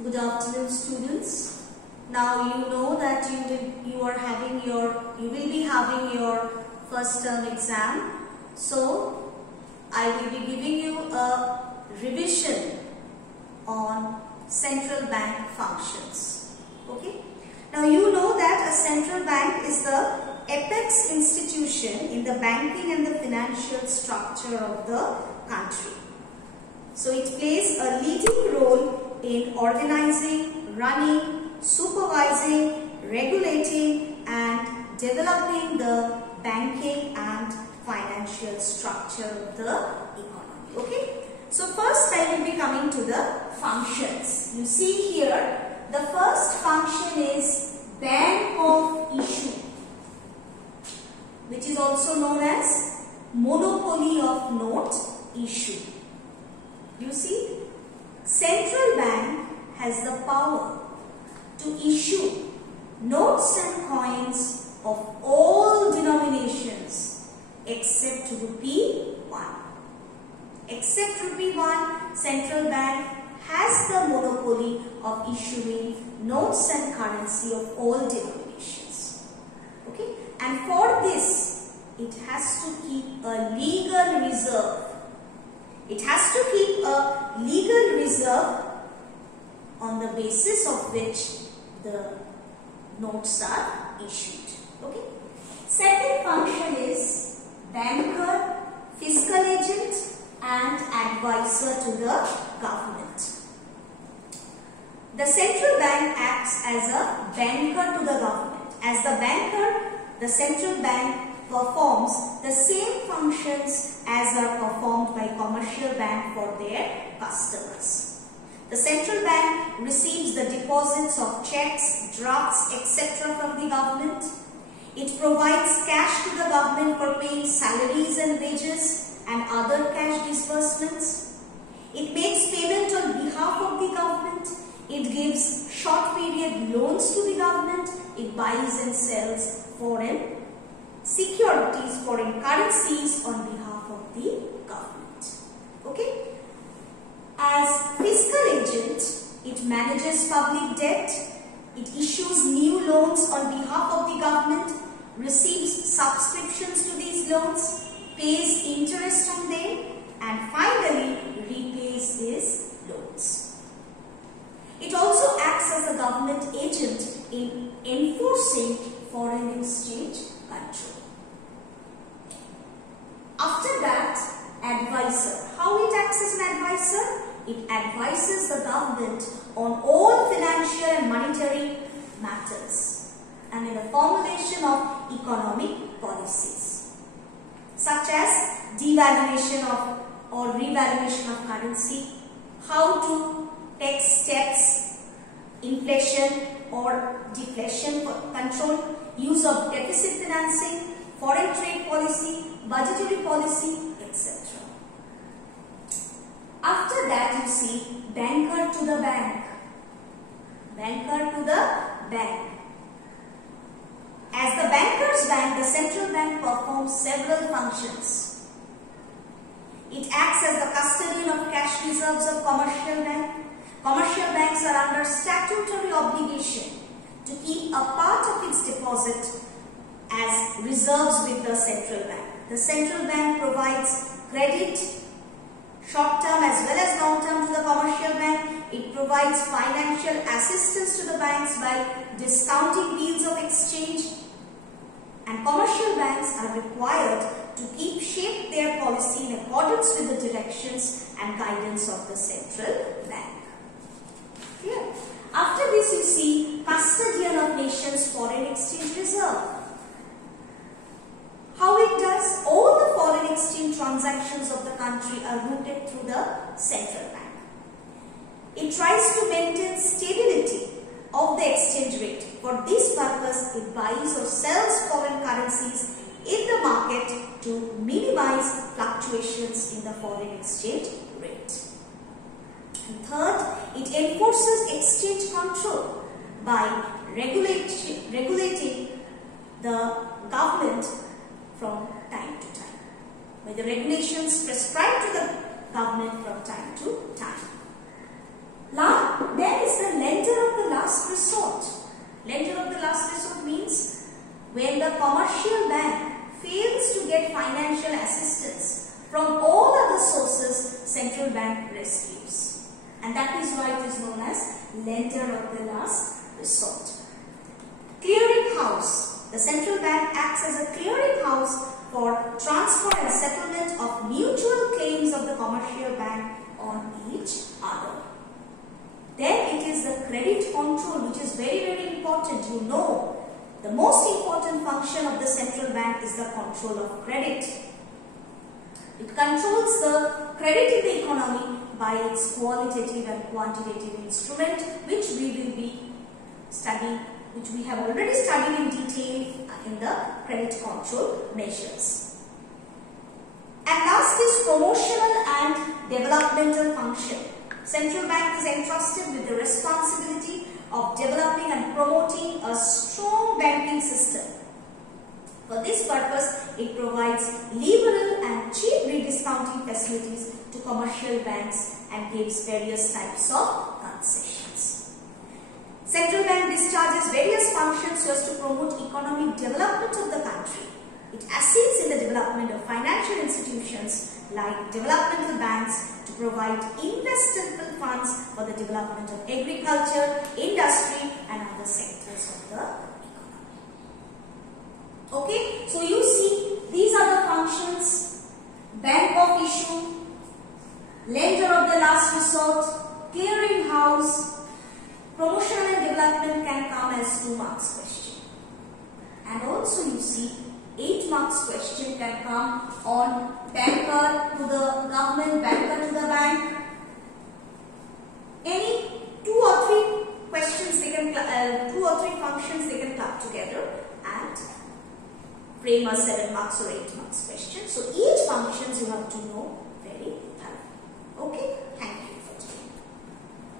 Good afternoon, students. Now you know that you will be having your first term exam. So I will be giving you a revision on central bank functions. Okay. Now you know that a central bank is the apex institution in the banking and the financial structure of the country. So it plays a leading role in organizing, running, supervising, regulating and developing the banking and financial structure of the economy. Okay. So first I will be coming to the functions. You see here the first function is bank of issue, which is also known as monopoly of note issue. You see, central bank has the power to issue notes and coins of all denominations except rupee 1. Except rupee 1, central bank has the monopoly of issuing notes and currency of all denominations. Okay, and for this it has to keep a legal reserve. It has to keep a legal reserve on the basis of which the notes are issued. Okay. Second function is banker, fiscal agent and advisor to the government. The central bank acts as a banker to the government. As the banker, the central bank performs the same functions as are performed by commercial bank for their customers. The central bank receives the deposits of checks, drafts, etc. from the government. It provides cash to the government for paying salaries and wages and other cash disbursements. It makes payment on behalf of the government. It gives short period loans to the government. It buys and sells foreign securities, foreign currencies on behalf of the government. Okay. As fiscal agent, it manages public debt. It issues new loans on behalf of the government, receives subscriptions to these loans, pays interest on them, and finally repays these loans. It also acts as a government agent in enforcing foreign exchange control. After that, advisor. How it acts as an advisor? It advises the government on all financial and monetary matters and in the formulation of economic policies, such as devaluation of or revaluation of currency, how to take steps, inflation or deflation control, use of deficit financing, foreign trade policy, budgetary policy, etc. After that, you see banker to the bank. Banker to the bank. As the banker's bank, the central bank performs several functions. It acts as the custodian of cash reserves of commercial bank. Commercial banks are under statutory obligation to keep a part of its deposit as reserves with the central bank. The central bank provides credit, short term as well as long term, to the commercial bank. It provides financial assistance to the banks by discounting bills of exchange. And commercial banks are required to shape their policy in accordance with the directions and guidance of the central bank. Clear? After this, you see custodian of nation's foreign exchange reserve. How it does? All the foreign exchange transactions of the country are routed through the central bank. It tries to maintain stability of the exchange rate. For this purpose, it buys or sells foreign currencies in the market to minimize fluctuations in the foreign exchange rate. And third, it enforces exchange control by regulating the government from time to time, by the regulations prescribed to the government from time to time. Then is the when the commercial bank fails to get financial assistance from all other sources, central bank rescues. And that is why it is known as lender of the last resort. Clearing house. The central bank acts as a clearing house for transfer and settlement of mutual claims of the commercial bank on each other. Then it is the credit control, which is very, very important. You know, the most important function of the central bank is the control of credit. It controls the credit in the economy by its qualitative and quantitative instrument, which we will be studying, which we have already studied in detail in the credit control measures. And last is promotional and developmental function. Central bank is entrusted with the responsibility of developing and promoting a strong banking system. For this purpose, it provides liberal and cheap rediscounting facilities to commercial banks and gives various types of concessions. Central bank discharges various functions so as to promote economic development of the country. It assists in the development of financial institutions like developmental banks to provide investable funds for the development of agriculture, industry and other sectors of the economy. Okay, so you see these are the functions: bank of issue, lender of the last resort, clearing house. Promotion and development can come as 2 marks question. And also you see 8 marks question can come on banker to the government, banker to the bank. Any 2 or 3 questions they can 2 or 3 functions they can club together and frame a 7 marks or 8 marks question. So each functions you have to know